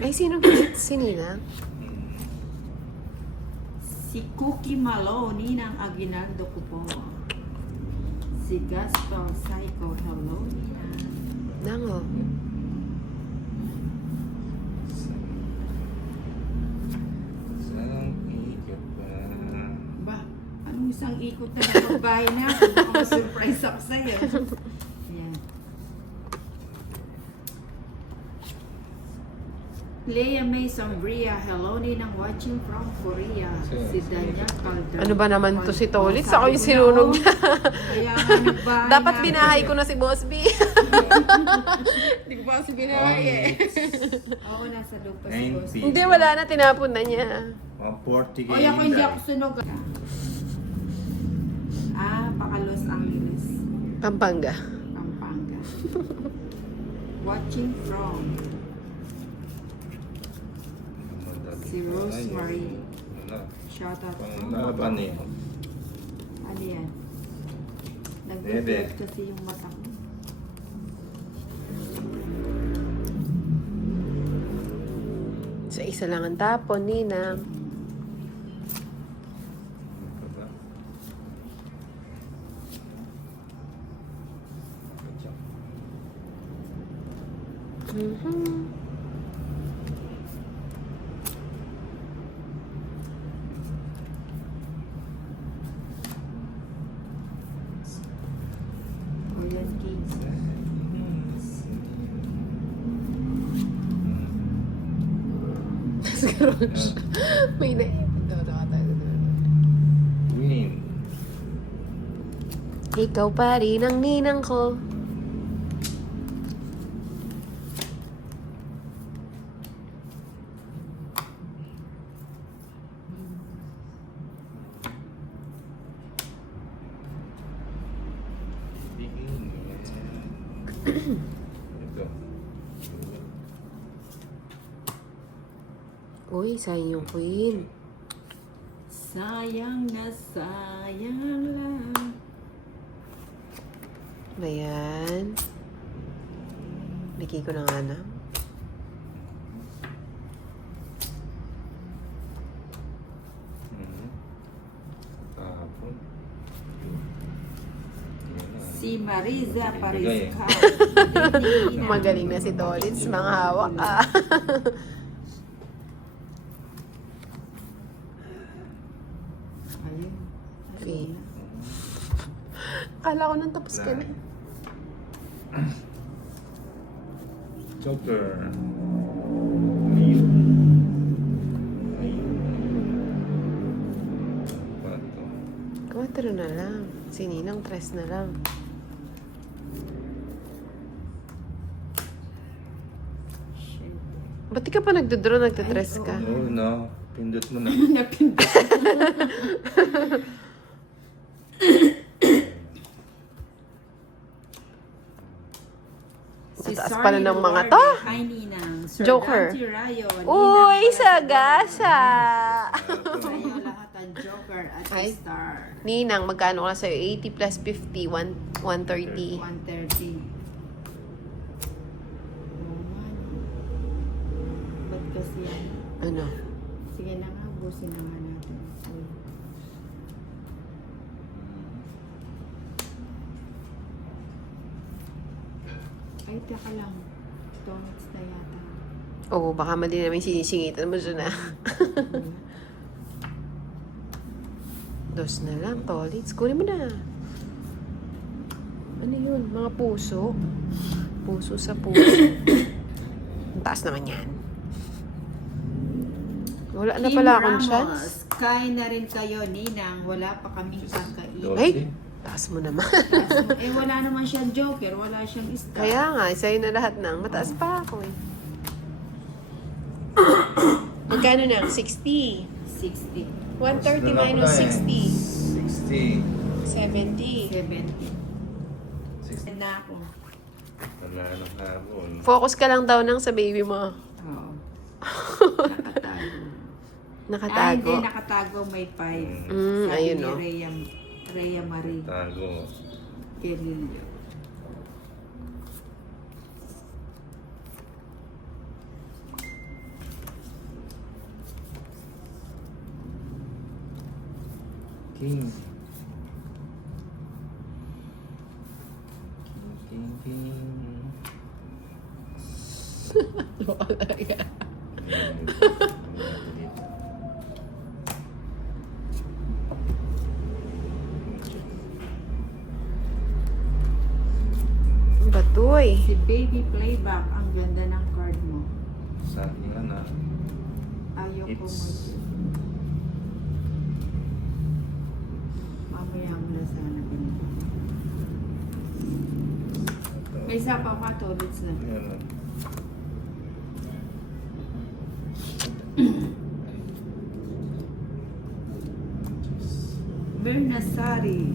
Ay, sino hit? Si Nina? Si Cookie Malo, Ninang Aguinaldo ko po. Si Gaspar Psycho, hello, Ninang. Nango. Ba, anong isang ikot na ng bahay na? Baka ma-surprise ako sa'yo. Yan. Leia May Sombria, hello, Ninang watching from Korea. Si Danya Calder. Ano ba naman to si Tolitz? Ako yung sinunog niya. Kaya nga nagbahay Dapat na. binahay ko na si Boss B. Hindi ko pa kasi binahay eh. Oo, nasa lupa si Boss. Hindi, wala na. Tinapon na niya. 140 O, ako hindi ako sunog. Baka Los Angeles. Pampanga. Pampanga. Watching from si Rosemary. Shout out. Panglaban eh. Ano yan? Bebe. Nag-reflect kasi yung mata ko. Sa isa lang ang tapon, Nina. Mhm. O yan, kids. May naipit daw tayo. Win. Ikaw pa rin ang ninang ko. Ito. Uy, sayang yung queen. Sayang na sayang lang. Ayan. Bigay ko na nga na. Kahapon. Si Mariza Ibigay Parisca. Magaling na si Tolitz. Mga hawak ah. Ayun. Fee. Akala ko nang tapos ka na. Joker. Ayun. Ayun. Pato. 4 na lang. Si Ninang 3 na lang. Ba't di ka pa nagdodraw, nagtatres ka? Oo, no. Pindot mo na. Napindot. Mataas pa na ng mga to. Hi, Ninang. Sir Joker. Dante Rayo. Uy, sagasa! Sa'yo lahat ang Joker at Ay. Star. Ninang, magkano ka sa'yo? 80 plus 50, 130. 130. Ba't kasi yan? Ano? Sige na nga, busin na nga natin. Ay, teka lang. Donuts na yata. Oo, baka mali namin sinisingitan mo dyan ah. Dos na lang, Tolitz. Kunin mo na. Ano yun? Mga puso. Puso sa puso. Ang taas naman yan. Wala na pala akong chance. Kain na rin kayo, Ninang. Wala pa kaming kakain. Ay, taas mo naman. Eh, wala naman siyang Joker. Wala siyang Star. Kaya nga, sa'yo na lahat ng mataas pa ako eh. Magkano na? 60. 60. 130 minus 60. 60. 70. 70. 60. Na ako. Wala na hapon. Focus ka lang daw nang sa baby mo. Oo. Nakatago. Nakatago. Hindi, nakatago. May 5. Ayun o. Rhea Marie. Tago. Kirillo. King. King, king. Batoy. Si Baby Playback, ang ganda ng card mo. Sa akin nga na. Ayaw ko It's- mamaya mo na sana binigyan. May isa pa ka, tolits na. Yan na. Bernasari.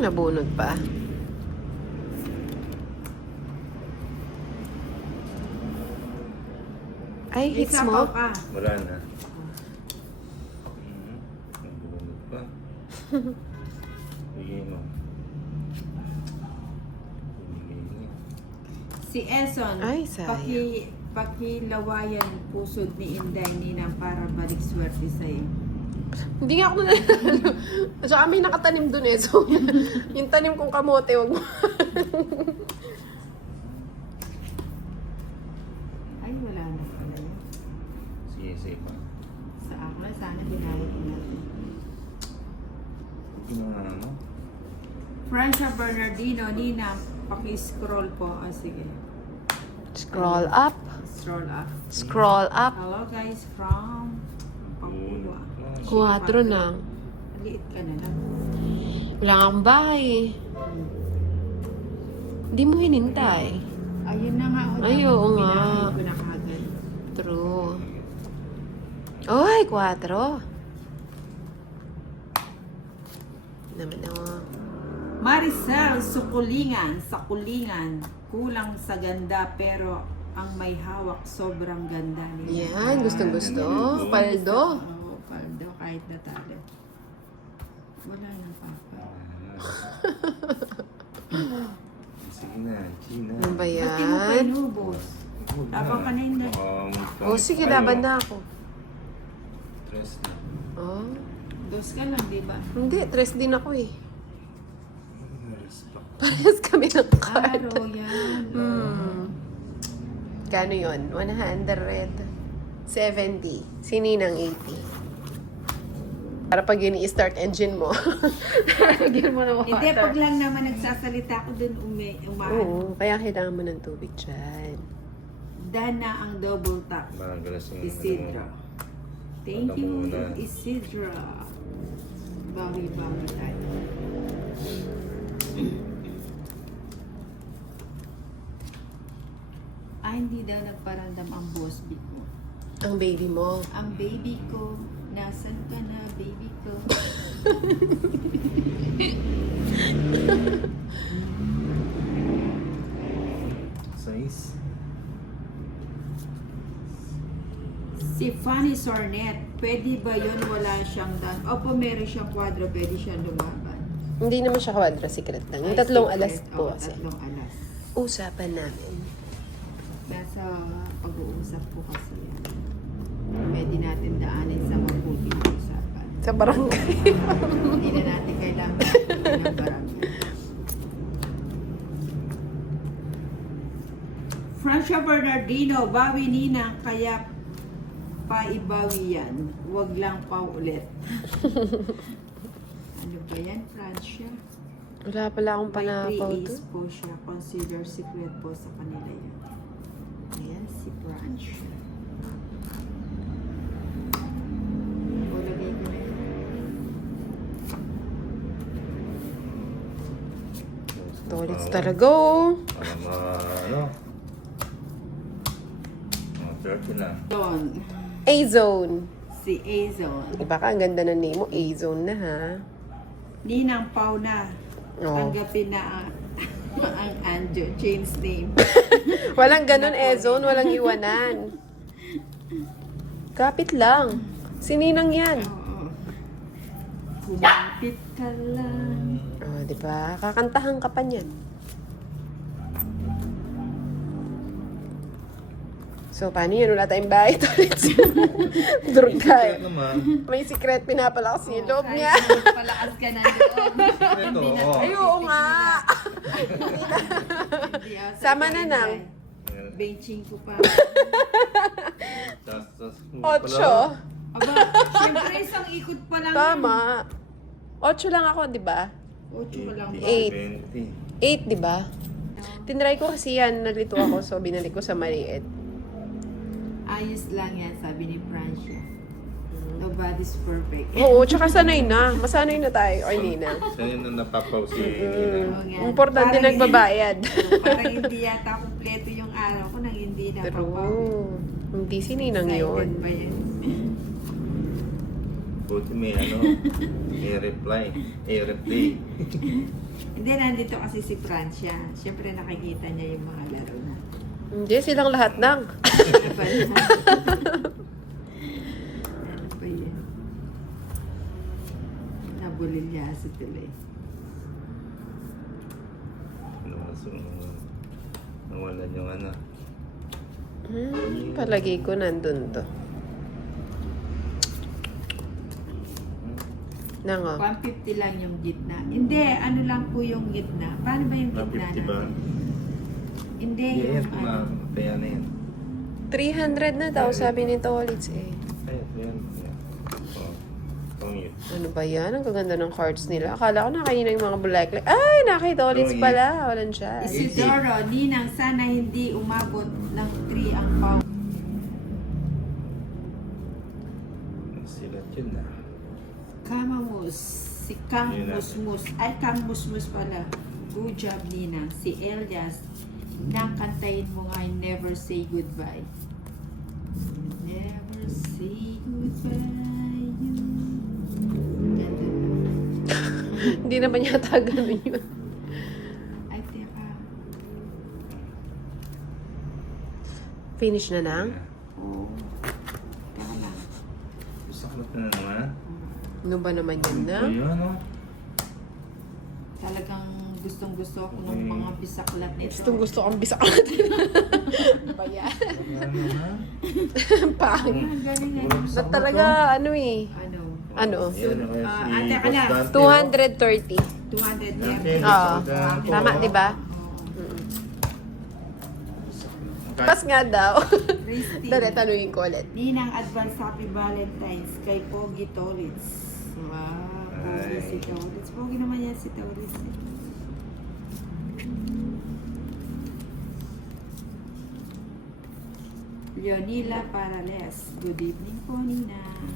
Nabunod pa. Ay, May hits isa mo? pa ka. Wala na. Nabunod pa. Bigay mo. Bigay niya. Si Eson, Ay, sayang. pakilawayan pusod ni Inday Ninang para balik swerte sa'yo. Hindi nga ako na At saka may nakatanim dun eh. So, yung tanim kong kamote, wag mo. Ay, wala na pala yun. Sige, sige pa. Sa ako na, sana binalik ko natin. Ginawa mo? Francia Bernardino, Ninang, paki-scroll po. Ah, sige. Scroll up. Scroll up. Scroll up. Hello guys from Pampulua. 4 na. Liit ka na lang. Wala kang bahay. Hindi mo hinintay. Ayun na nga. Ay, oo nga. Pinakain ko na kagad. True. Oy, 4. Naman ako. Maricel, sukulingan, sakulingan. Kulang sa ganda pero ang may hawak sobrang ganda nila. Yan, gustong-gusto. Paldo. Oo, paldo kahit natalo. Wala nang papa. Sige na, Gina. Ano ba Ba't di mo pa yan? inubos? Tapang ka na hindi. Oh, sige, laban na ako. Stress na. Oh. Dos ka lang, di ba? Hindi, 3 din ako eh. Respect. Parehas kami ng card. Aro, yan. Kano yun? 100. 70. Sininang 80. Para pag yun i-start engine mo. Lagyan mo ng water. Hindi, pag lang naman nagsasalita ko dun umaan. Oo, kaya kailangan mo ng tubig dyan. Dana ang double tap. Magalas yung Isidro. Thank Alam you, mo na. Isidro. Bawi-bawi tayo. Hindi daw nagparamdam ang boss big ko. Ang baby mo. Ang baby ko, nasan ka na, baby ko? Size. Si Fanny Sornet, pwede ba yun wala siyang dan? Opo, meron siyang kwadro, pwede siyang lumaban. Hindi naman siya kwadra, secret lang. Yung Ay, 3 alas secret. po Oo, kasi. 3 alas. Usapan namin. Nasa pag-uusap po kasi yan. Pwede natin daanin sa mabuting usapan. Sa barangay. Hindi na natin kailangan ng barangay. Francia Bernardino, bawi Ninang, kaya paibawi yan. Huwag lang pa ulit. Ano ba yan, Francia? Wala pala akong May panapaw 3 to. A's po siya. Consider secret po sa kanila yan. Ayan, si Francia. O, lagay ko na yan. Tolits talaga oh. Para ano? 30 na. Don, A-zone. si Azon. Iba ka, ang ganda ng name mo. A-zone na ha. Ninang Pau na. Oo. Tanggapin na ang Anjo. Change name. Walang ganun, A-zone. Walang iwanan. Kapit lang. Sininang yan. Oo. Kumapit ka lang. Oh, di ba? Kakantahan ka pa niyan. So, paano yun? Wala tayong bahay ulit. Durga Kaya eh. naman. May secret pinapalakas yung loob Kahit niya. palakas ka na doon. Ito, oh. Ay, oo nga. Hindi, ah, Sama na nang. Benching ko pa. Tas, 8. Aba, syempre isang ikot pa lang. Tama. 8 lang ako, di ba? 8 pa lang ba? 8, di ba? Tinry ko kasi yan, nalito ako, so binalik ko sa maliit. Ayos lang yan, sabi ni Francia. Nobody's perfect. Oo, tsaka sanay na. Masanay na tayo, or Nina. Siya yun ang napapaw si Nina. Oo nga. Importante Parang- nagbabayad. Parang hindi yata kumpleto yung araw ko nang hindi na True. Hindi si Ninang yun. ba yan? Buti may ano, may reply. Replay. Hindi, nandito kasi si Francia. Siyempre nakikita niya yung mga laro na. Hindi, silang lahat nang. Ano ba yan? Ano ba yan? Nabulilyaso tuloy. Nawalan yung ano. Palagi ko nandun to. Nango. 150 lang yung gitna. Hindi, ano lang po yung gitna. Paano ba yung gitna 150 ba? natin? Hindi, Yan, yung ano. kaya na yan. 300 na daw, sabi ni Tolitz eh. Ayan. Oh, pangit. Ano ba yan? Ang gaganda ng cards nila. Akala ko na kanina yung mga bulak-like. Ay, nakay Tolitz Tongit. pala. Walang siya. Isidoro, Ninang, sana hindi umabot ng 3 ang pound. Silat yun na. Kamamus, si Kang Yun na. Musmus. Ay, Kang Musmus pala. Good job, Ninang. Si Elias, nakantayin mo nga yung Never Say Goodbye. Never say goodbye. Ganda na. Hindi naman yata ganun yun. Ay, teka. Finish na nang? Oo. Teka lang. Saklat na naman. Ano ba naman yan na? Ayan, oh. Talagang gustong-gusto ko ng mga bisaklat nito. Gustong gusto kang bisak natin. Ano ba yan? Ayan naman. Pang. Ang galing nga. Puro Na bisak talaga, ano eh. Ano? Ano? Yan, kaya si ate ka Boss na. Dante, oh. 230. 200 Okay. yan. Oo. Dante. Tama, di ba? Pas nga daw. Christine. Dali, tanungin ko ulit. Ninang advance happy Valentine's kay Pogi Tolitz. Wow, Pogi Ay. si Tolitz. Pogi naman yan si Tolitz. Leonila Parales. Good evening po, Ninang.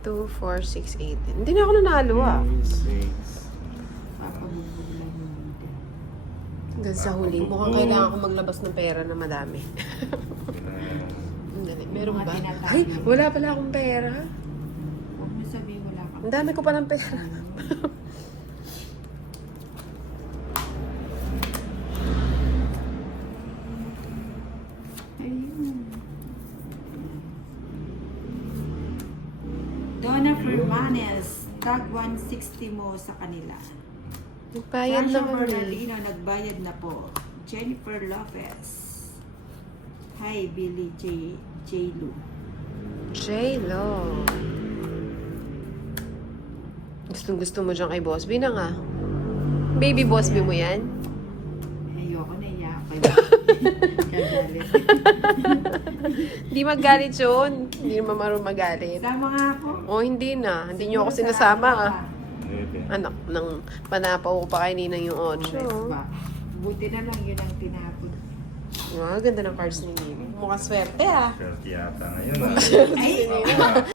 2, 4, 6, 8. Hindi na ako nanalo ah. 6. Papabugbog lang yung nida. Hanggang sa huli. Mukhang kailangan ko maglabas ng pera na madami. Dali, meron Mga ba? tinatago. Ay, wala pala akong pera. Huwag mo sabihin wala ka. Ang dami ko pa ng pera. Ayun. Donna Fermanes, tag 160 mo sa kanila. Nagbayad Francia naman eh. Bernardino, nagbayad na po. Jennifer Lopez. Hi, Billy J. Lu. J-Lo. Gustong gusto mo dyan kay Boss B na nga. Baby Boss B mo yan? Ayoko na iyakay. Gagalit. Hindi magalit yun. Hindi naman marunong magalit. Sama nga ako. O hindi na. Hindi nyo ako sinasama ah. Okay. Anak, nang panapaw ko pa kay Ninang yung 8. Buti na lang yun ang tinapon. Wow, ganda ng cards ni Ninang. Mukhang swerte ah. Swerte yata ngayon, ah. Ay!